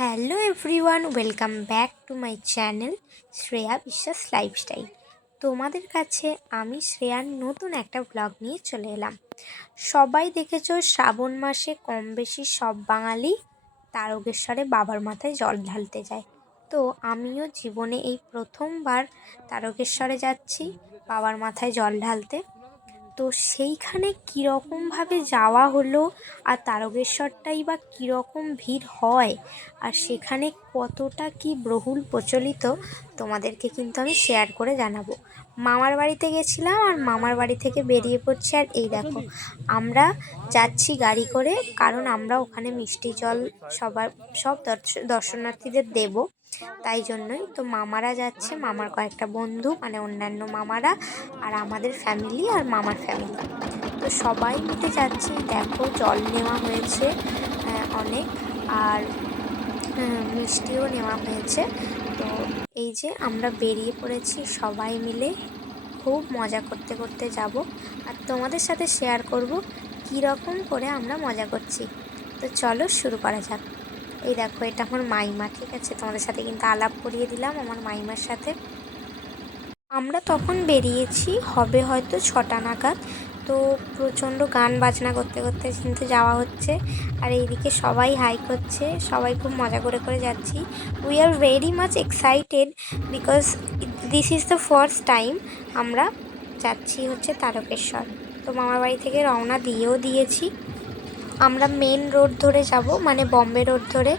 Hello everyone, welcome back to my channel Shreya বিশ্বাস lifestyle. তোমাদের কাছে আমি শ্রেয়ার নতুন একটা ব্লগ নিয়ে চলে এলাম। সবাই দেখেছো শ্রাবণ মাসে কম বেশি সব বাঙালি তারকেশ্বরে বাবার মাথায় জল ঢালতে যায়। তো আমিও জীবনে এই প্রথমবার তারকেশ্বরে যাচ্ছি বাবার মাথায় জল ঢালতে। তো সেইখানে কীরকমভাবে যাওয়া হলো, আর তারকেশ্বরটাই বা কীরকম ভিড় হয়, আর সেখানে কতটা কি বহুল প্রচলিত, তোমাদেরকে কিন্তু আমি শেয়ার করে জানাবো। মামার বাড়িতে গেছিলাম, আর মামার বাড়ি থেকে বেরিয়ে পড়ছি, আর এই দেখো আমরা যাচ্ছি গাড়ি করে, কারণ আমরা ওখানে মিষ্টি জল সব দর্শনার্থীদের দেব। তাই জন্যই তো মামারা যাচ্ছে, মামার কয়েকটা বন্ধু মানে অন্যান্য মামারা, আর আমাদের ফ্যামিলি আর মামার ফ্যামিলি। তো সবাই মিলে যাচ্ছি। দেখো জল নেওয়া হয়েছে অনেক, আর মিষ্টিও নেওয়া হয়েছে। তো এই যে আমরা বেরিয়ে পড়েছি সবাই মিলে, খুব মজা করতে করতে যাব, আর তোমাদের সাথে শেয়ার করব কীরকম করে আমরা মজা করছি। তো চলো শুরু করা যাক। এই দেখো এটা আমার মাইমা, ঠিক আছে, তোমাদের সাথে কিন্তু আলাপ করিয়ে দিলাম আমার মাইমার সাথে। আমরা তখন বেরিয়েছি হবে হয়তো 6টা নাগাদ। তো প্রচণ্ড গান বাজনা করতে করতে কিন্তু যাওয়া হচ্ছে, আর এইদিকে সবাই হাই করছে, সবাই খুব মজা করে করে যাচ্ছি। We are very much excited because this is the first time আমরা যাচ্ছি হচ্ছে তারকেশ্বর। তো মামার বাড়ি থেকে রওনা দিয়েছি। আমরা মেন রোড ধরে যাব, মানে বম্বে রোড ধরে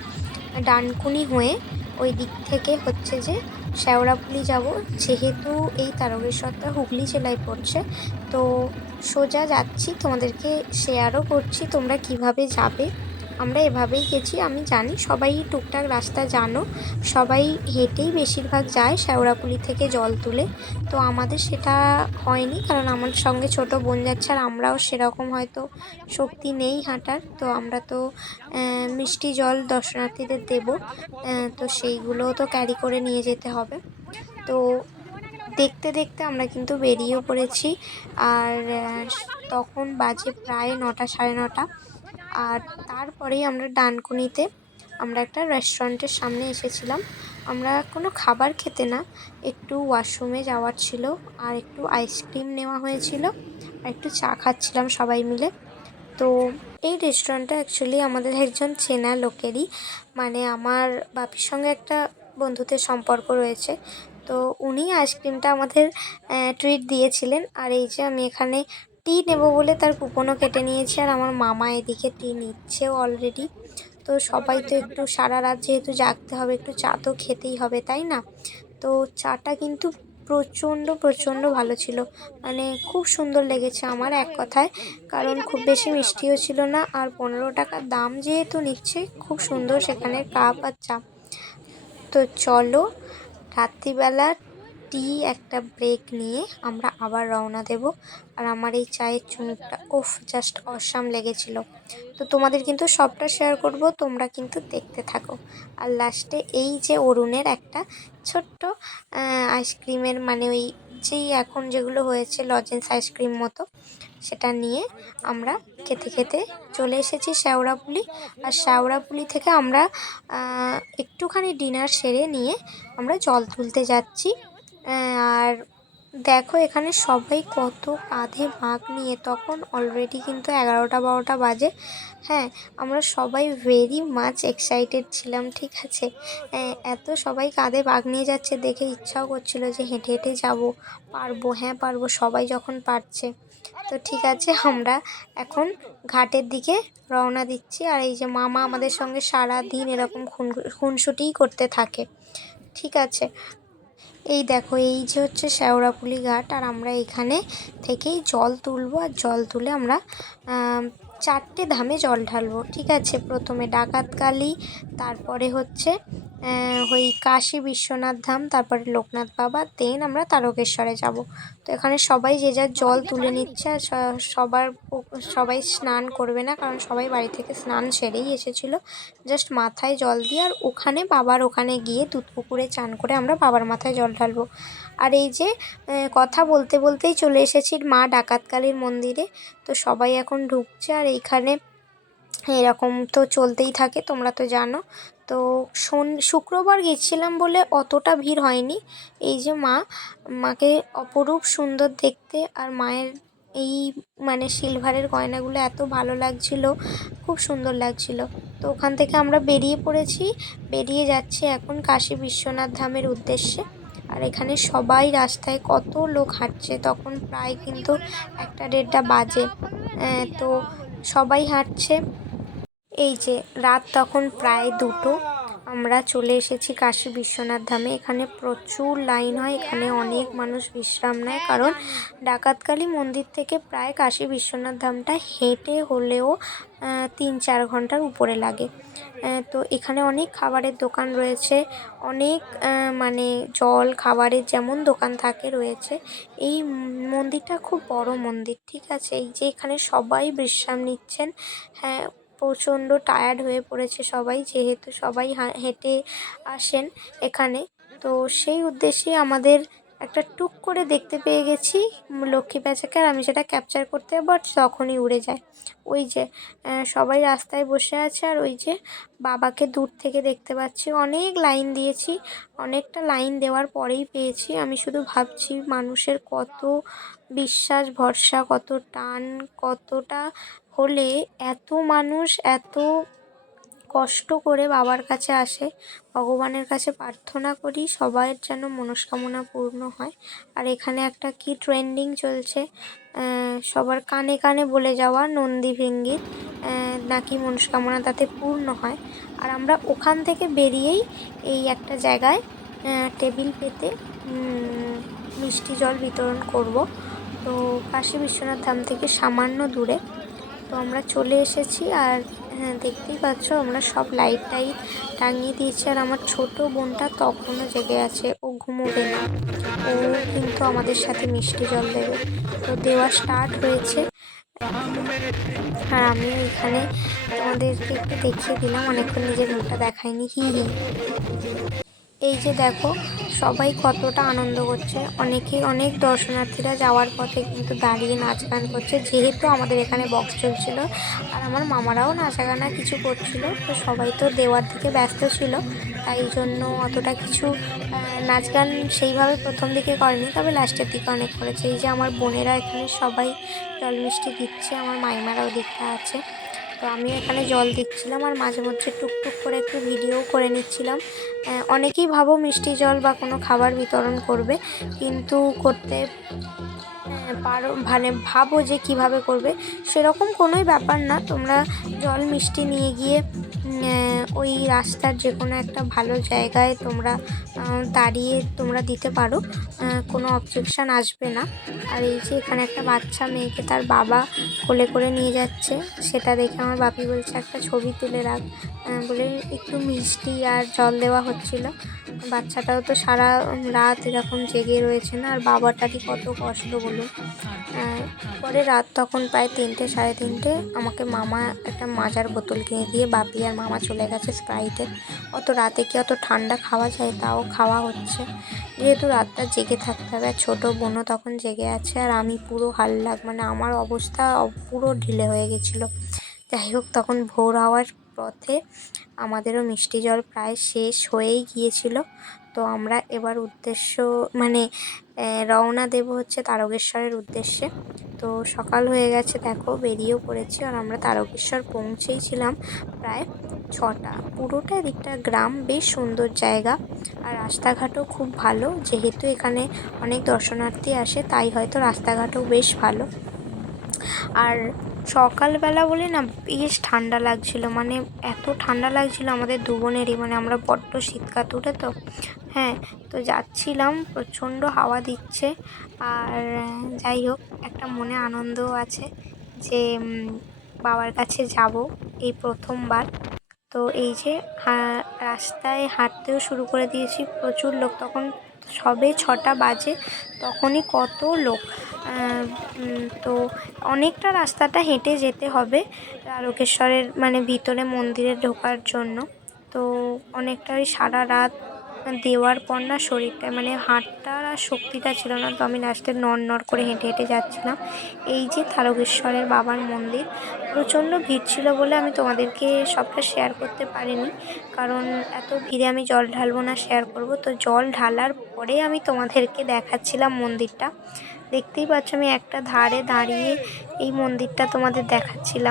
ডানকুনি হয়ে ওই দিক থেকে হচ্ছে যে শেওড়াফুলি যাব, যেহেতু এই তারকেশ্বরটা হুগলি জেলায় পড়ছে। তো সোজা যাচ্ছি, তোমাদেরকে শেয়ারও করছি তোমরা কিভাবে যাবে। আমরা এভাবেই গেছি, আমি জানি সবাই টুকটাক রাস্তা জানো, সবাই হেঁটেই বেশিরভাগ যায় শেওড়াফুলি থেকে জল তুলে। তো আমাদের সেটা হয়নি, কারণ আমার সঙ্গে ছোট বোন যাচ্ছে, আর আমরাও সেরকম হয়তো শক্তি নেই হাঁটার। তো আমরা তো মিষ্টি জল দর্শনার্থীদের দেব, তো সেইগুলো তো ক্যারি করে নিয়ে যেতে হবে। তো দেখতে দেখতে আমরা কিন্তু বেরিয়েও পড়েছি, আর তখন বাজে প্রায় 9টা সাড়ে 9টা। আর তারপরেই আমরা ডানকুনিতে আমরা একটা রেস্টুরেন্টের সামনে এসেছিলাম। আমরা কোনো খাবার খেতে না, একটু ওয়াশরুমে যাওয়ার ছিল, আর একটু আইসক্রিম নেওয়া হয়েছিল, আর একটু চা খাচ্ছিলাম সবাই মিলে। তো এই রেস্টুরেন্টটা অ্যাকচুয়ালি আমাদের একজন চেনা লোকেরই, মানে আমার বাপির সঙ্গে একটা বন্ধুত্বের সম্পর্ক রয়েছে। তো উনি আইসক্রিমটা আমাদের ট্রিট দিয়েছিলেন। আর এই যে আমি এখানে টি নেব বলে তার কুপনও কেটে নিয়েছি, আর আমার মামা এদিকে টি নিচ্ছেও অলরেডি। তো সবাই তো একটু সারা রাত যেহেতু জাগতে হবে, একটু চা তো খেতেই হবে, তাই না? তো চাটা কিন্তু প্রচণ্ড প্রচণ্ড ভালো ছিল, মানে খুব সুন্দর লেগেছে আমার এক কথায়, কারণ খুব বেশি মিষ্টিও ছিল না, আর 15 টাকা দাম যেহেতু নিচ্ছে, খুব সুন্দর সেখানের কাপ আর চা। তো চলো রাত্রিবেলা টি একটা ব্রেক নিয়ে আমরা আবার রওনা দেব। আর আমার এই চায়ের চুমুকটা জাস্ট অসাম লেগেছিল। তো তোমাদের কিন্তু সবটা শেয়ার করব, তোমরা কিন্তু দেখতে থাকো। আর লাস্টে এই যে অরুণের একটা ছোট্ট আইসক্রিমের, মানে ওই যেই এখন যেগুলো হয়েছে লজেন্স আইসক্রিম মতো, সেটা নিয়ে আমরা খেতে খেতে চলে এসেছি শেওড়াফুলি। আর শেওড়াফুলি থেকে আমরা একটুখানি ডিনার সেরে নিয়ে আমরা জল তুলতে যাচ্ছি। আর দেখো এখানে সবাই কত কাঁধে বাঁক নিয়ে, তখন অলরেডি কিন্তু 11টা 12টা বাজে। হ্যাঁ, আমরা সবাই ভেরি মাচ এক্সাইটেড ছিলাম, ঠিক আছে। এত সবাই কাঁধে বাঁক নিয়ে যাচ্ছে দেখে ইচ্ছাও করছিল যে হেঁটে হেঁটে যাবো, পারবো, হ্যাঁ পারবো, সবাই যখন পারছে। তো ঠিক আছে, আমরা এখন ঘাটের দিকে রওনা দিচ্ছি। আর এই যে মামা আমাদের সঙ্গে সারা দিন এরকম খুনসুটিই করতে থাকে, ঠিক আছে। এই দেখো এই যে হচ্ছে শেওড়াফুলি ঘাট, আর আমরা এখানে থেকেই জল তুলবো, আর জল তুলে আমরা 4টে ধামে জল ঢালবো, ঠিক আছে। প্রথমে ডাকাতকালী, তারপরে হচ্ছে ওই কাশী বিশ্বনাথ ধাম, তারপরে লোকনাথ বাবা, দেন আমরা তারকেশ্বরে যাব। তো এখানে সবাই যে যার জল তুলে নিচ্ছে, আর সবাই স্নান করবে না, কারণ সবাই বাড়ি থেকে স্নান সেরেই এসেছিলো, জাস্ট মাথায় জল দিয়ে, আর ওখানে বাবার ওখানে গিয়ে দুধ পুকুরে চান করে আমরা বাবার মাথায় জল ঢালবো। আর এই যে কথা বলতে বলতেই চলে এসেছি মা ডাকাতকালীর মন্দিরে। তো সবাই এখন ঢুকছে, আর এইখানে এরকম তো চলতেই থাকে, তোমরা তো জানো। তো শুক্রবার গেছিলাম বলে অতটা ভিড় হয়নি। এই যে মাকে অপরূপ সুন্দর দেখতে, আর মায়ের এই মানে সিলভারের গয়নাগুলো এত ভালো লাগছিল, খুব সুন্দর লাগছিল। তো ওখান থেকে আমরা বেরিয়ে পড়েছি, বেরিয়ে যাচ্ছি এখন কাশী বিশ্বনাথ ধামের উদ্দেশ্যে। আর এখানে সবাই রাস্তায় কত লোক হাঁটছে, তখন প্রায় কিন্তু 1টা 1:30টা বাজে। তো সবাই হাঁটছে। এই যে রাত তখন প্রায় 2টো, আমরা চলে এসেছি কাশী বিশ্বনাথ ধামে। এখানে প্রচুর লাইন হয়, এখানে অনেক মানুষ বিশ্রাম নেয়, কারণ ডাকাতকালী মন্দির থেকে প্রায় কাশী বিশ্বনাথ ধামটা হেঁটে হলেও 3-4 ঘন্টার উপরে লাগে। তো এখানে অনেক খাবারের দোকান রয়েছে, অনেক মানে জল খাবারের যেমন দোকান থাকে রয়েছে। এই মন্দিরটা খুব বড় মন্দির, ঠিক আছে। এই যে এখানে সবাই বিশ্রাম নিচ্ছেন। হ্যাঁ, প্রচণ্ড টায়ার্ড হয়ে পড়েছে সবাই, যেহেতু সবাই হেঁটে আসেন এখানে। তো সেই উদ্দেশ্যে আমাদের একটা টুক করে দেখতে পেয়ে গেছি লক্ষ্মী প্যাঁচাকে, আর আমি সেটা ক্যাপচার করতে বাট তখনই উড়ে যায়। ওই যে সবাই রাস্তায় বসে আছে, আর ওই যে বাবাকে দূর থেকে দেখতে পাচ্ছি। অনেক লাইন দিয়েছি, অনেকটা লাইন দেওয়ার পরেই পেয়েছি। আমি শুধু ভাবছি মানুষের কত বিশ্বাস ভরসা, কত টান, কতটা হলে এত মানুষ এত কষ্ট করে বাবার কাছে আসে। ভগবানের কাছে প্রার্থনা করি সবার যেন মনস্কামনা পূর্ণ হয়। আর এখানে একটা কি ট্রেন্ডিং চলছে, সবার কানে কানে বলে যাওয়া নন্দী ভৃঙ্গির নাকি মনস্কামনা তাতে পূর্ণ হয়। আর আমরা ওখান থেকে বেরিয়েই এই একটা জায়গায় টেবিল পেতে মিষ্টি জল বিতরণ করব। তো কাশী বিশ্বনাথ ধাম থেকে সামান্য দূরে। তো আমরা চলে এসেছি, আর হ্যাঁ দেখতেই পাচ্ছ আমরা সব লাইট টাঙিয়ে দিয়েছি। আর আমার ছোট বোনটা তখনও জেগে আছে, ও ঘুমোবে না, ও কিন্তু আমাদের সাথে মিষ্টি জল দেবে। তো দেওয়া স্টার্ট হয়েছে, আর আমিও এখানে তোমাদেরকে একটু দেখিয়ে দিলাম, অনেকক্ষণ নিজের মুখটা দেখাইনি। হি হি। এই যে দেখো সবাই কতটা আনন্দ করছে, অনেক দর্শনার্থীরা যাওয়ার পথে কিন্তু দাঁড়িয়ে নাচ গান করছে, যেহেতু আমাদের এখানে বক্স চলছিল। আর আমার মামারাও নাচাগানা কিছু করছিল। তো সবাই তো দেওয়ার দিকে ব্যস্ত ছিল, তাই জন্য অতটা কিছু নাচ গান সেইভাবে প্রথম দিকে করেনি, তবে লাস্টের দিকে অনেক করেছে। এই যে আমার বোনেরা এখানে সবাই জল মিষ্টি দিচ্ছে, আমার মাইমারাও দিকটা আছে। তো আমিও এখানে জল দিচ্ছিলাম, আর মাঝে মধ্যে টুকটুক করে একটু ভিডিও করে নিচ্ছিলাম। অনেকেই ভাবো মিষ্টি জল বা কোনো খাবার বিতরণ করবে, কিন্তু করতে পারো, মানে ভাবো যে কিভাবে করবে, সেরকম কোনোই ব্যাপার না। তোমরা জল মিষ্টি নিয়ে গিয়ে ওই রাস্তার যে কোনো একটা ভালো জায়গায় তোমরা দাঁড়িয়ে তোমরা দিতে পারো, কোনো অবজেকশান আসবে না। আর এই যে এখানে একটা বাচ্চা মেয়েকে তার বাবা কোলে করে নিয়ে যাচ্ছে, সেটা দেখে আমার বাপি বলছে একটা ছবি তুলে রাখ, বলে একটু মিষ্টি আর জল দেওয়া হচ্ছিল। বাচ্চাটাও তো সারা রাত এরকম জেগে রয়েছে না, আর বাবাটারই কত কষ্ট বলুন। পরে রাত তখন প্রায় 3টে 3:30, আমাকে মামা একটা মাজার বোতল কিনে দিয়ে বাপি আর মামা চলে গেছে স্প্রাইটের। অত রাতে কি অত ঠান্ডা খাওয়া যায়, তাও খাওয়া হচ্ছে, যেহেতু রাতটা জেগে থাকতে হবে। আর ছোটো বোনও তখন জেগে আছে, আর আমি পুরো হাল্লাক, মানে আমার অবস্থা পুরো ঢিলে হয়ে গেছিলো। যাই হোক, তখন ভোর হওয়ার পথে আমাদেরও মিষ্টি জল প্রায় শেষ হয়েই গিয়েছিল। তো আমরা এবার মানে রওনা দেব হচ্ছে তারকেশ্বরের উদ্দেশ্যে। তো সকাল হয়ে গেছে, দেখো বেরিয়েও পড়েছি। আর আমরা তারকেশ্বর পৌঁছেইছিলাম প্রায় 6টা। পুরোটা দিকটা গ্রাম, বেশ সুন্দর জায়গা, আর রাস্তাঘাটও খুব ভালো। যেহেতু এখানে অনেক দর্শনার্থী আসে, তাই হয়তো রাস্তাঘাটও বেশ ভালো। আর সকালবেলা বলে না বেশ ঠান্ডা লাগছিল, মানে এত ঠান্ডা লাগছিল আমাদের দু বোনেরই, মানে আমরা বড্ড শীতকাতুরে তো। হ্যাঁ, তো যাচ্ছিলাম, প্রচণ্ড হাওয়া দিচ্ছে। আর যাই হোক, একটা মনে আনন্দও আছে যে বাবার কাছে যাব এই প্রথমবার। তো এই যে রাস্তায় হাঁটতেও শুরু করে দিয়েছি, প্রচুর লোক। তখন সবে 6টা বাজে, তখনই কত লোক। তো অনেকটা রাস্তাটা হেঁটে যেতে হবে তারকেশ্বরের মানে ভিতরে মন্দিরে ঢোকার জন্য। তো অনেকটাই সারা রাত দেওয়ার পর না শরীরটা মানে হাঁটার আর আর শক্তিটা ছিল না, তো আমি লাস্টে নড় করে হেঁটে হেঁটে যাচ্ছিলাম। এই যে তারকেশ্বরের বাবার মন্দির, প্রচণ্ড ভিড় ছিল বলে আমি তোমাদেরকে সবটা শেয়ার করতে পারিনি, কারণ এত ভিড়ে আমি জল ঢালবো না শেয়ার করব। তো জল ঢালার পরে আমি তোমাদেরকে দেখাচ্ছিলাম মন্দিরটা। দেখতেই পাচ্ছ আমি একটা ধারে দাঁড়িয়ে এই মন্দিরটা তোমাদের দেখাচ্ছিলাম।